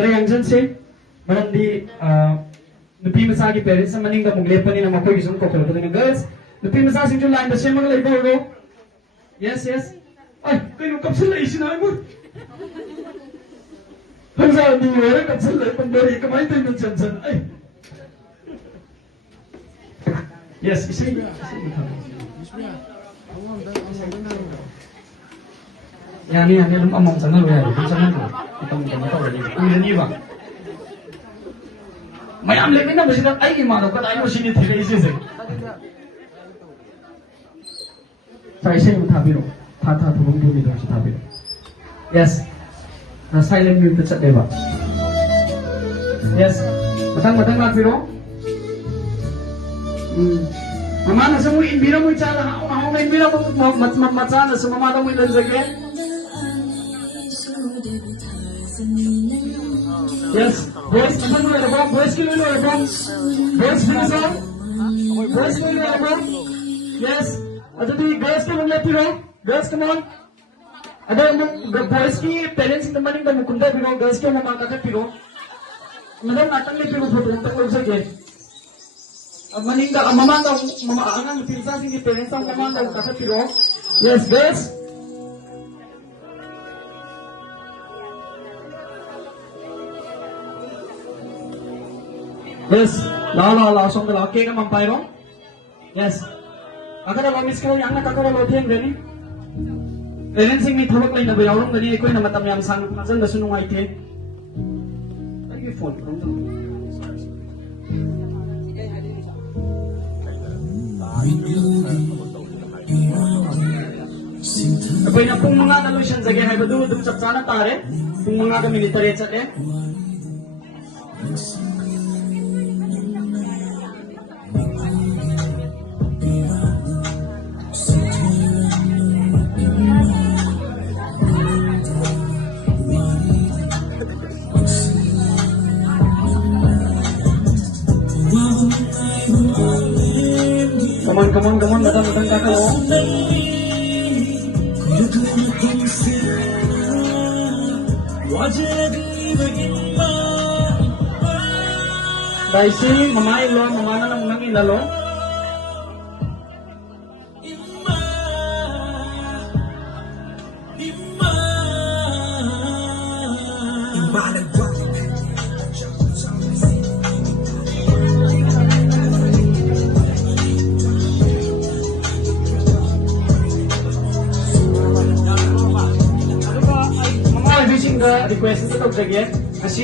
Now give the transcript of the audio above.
Kaya yang dyan si, marandi, nupi masagi parents na maning damong lepa ni na makoy isang kokolo ko ng girls. Nupi masasing July, na siya mga labor. Yes, yes. Ay, kayo kapsal na isinay mo. Ang sabi mo, kapsal na ipambari, kamay tayo ng dyan. Ay. Yes, isay. Yani lum among sangal ya, sangal ko. Itong ganito ulit. Ulan iba. Mayam lekin na basidak ay imano ka tayo sinit ka isise. Sa isa yung tabiro. Tata tulong bumi daw sa tabiro. Yes. Na silent mute sa diba? Yes. Matang tabiro. Mama na sa mo inbira mo itsala ako na inbira mo matsa na sa mamata mo ilan zagyan. Yes, boys, naman mo yung boys, kilo yung album. Boys, please on. Boys, kilo yung album. Yes. Ato di, girls, come on, let you know. Girls, come on. Ato yung boys ki, parents yung naman yung mukunda, pero girls ki yung mamakakit, pero. Madam, natang may pero po, tatang sa gate. Maninda, mamanda, mamaangang, pinsasin ki, parents ang mamanda, kakit, pero. Yes, girls. Yes, la song la ke ka mampairo. Yes. Akara lo miss ko yang nakakara lo thiang gani. Parents sing ni thawak lai na bayawrong gani koi na matam yang sang masan da sunung ai the. Ay you phone from. Apoi na kung mga nalusyan sa gaya badu dum chap sana tare kung mga ka military chat eh. Come on, datang kakak lo. Daisi, mamai lo, mamana na munang ilalo. Request ito again.